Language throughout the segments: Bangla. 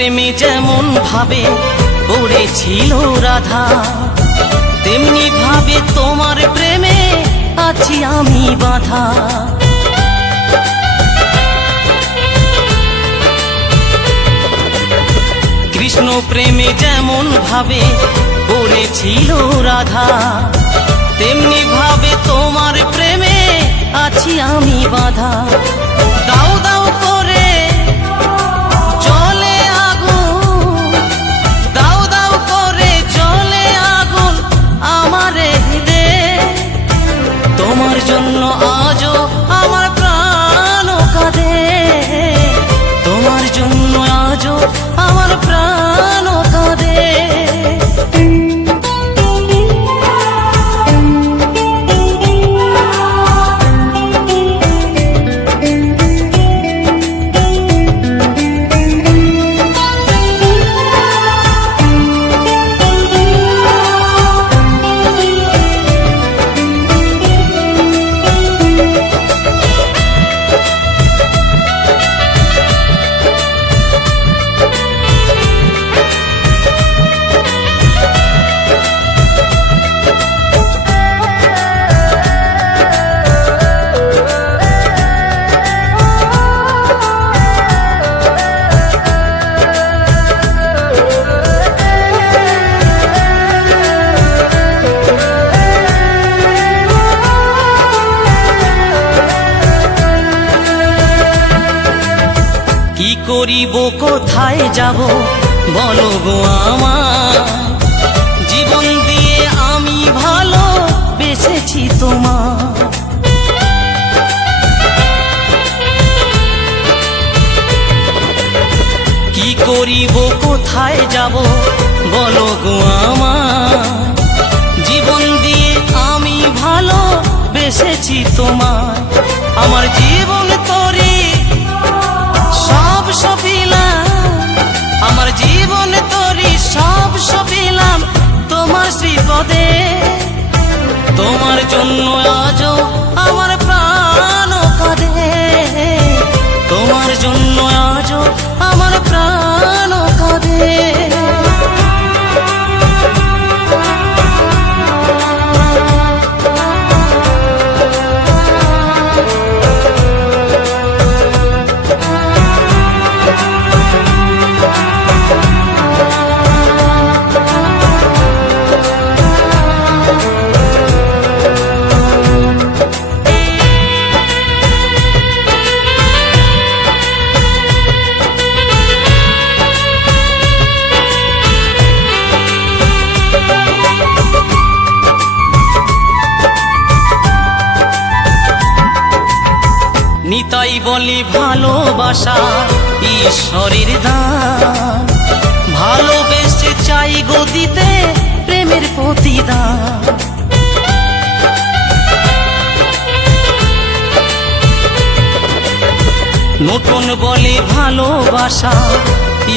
প্রেমে যেমন ভাবে পড়েছিল রাধা, তেমনি ভাবে তোমার প্রেমে আছি আমি বাঁধা। কৃষ্ণ প্রেমে যেমন ভাবে পড়েছিল রাধা, তেমনি ভাবে তোমার প্রেমে আছি আমি বাঁধা। দাও দাও করে জ্বলে আগুন, দাও দাও করে জ্বলে আগুন আমার হৃদয়ে। তোমার জন্য আজও আমার প্রাণ কাঁদে, তোমার জন্য আজও আমার প্রাণ কাঁদে। কি করিব কোথায় যাব বলো গো আমার, জীবন দিয়ে আমি ভালো বেসেছি তোমার। কি করিব কোথায় যাব বলো গো আমার, জীবন দিয়ে আমি ভালো বেসেছি তোমার। আমার জীবন তরি সব সপিলাম, আমার জীবন তরি সব সপিলাম তোমার শ্রীপদে। তোমার জন্য আজও আমার প্রাণ কাঁদে, তোমার জন্য আজও আমার প্রাণ কাঁদে। নিতাই বলি ভালোবাসা ঈশ্বরের দান, ভালোবেসে চাই গো দিতে প্রেমের প্রতিদান। নতুন বলে ভালোবাসা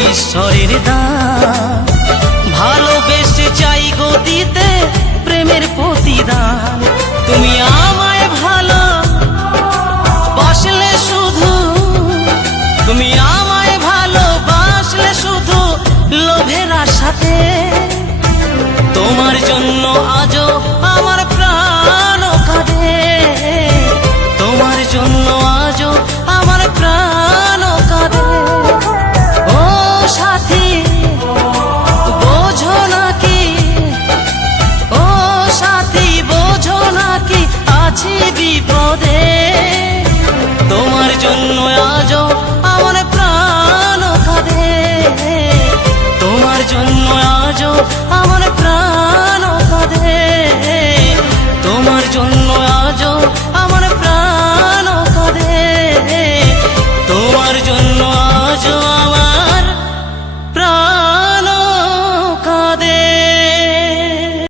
ঈশ্বরের দান, ভালোবেসে চাই গো দিতে প্রেমের প্রতিদান। তুমি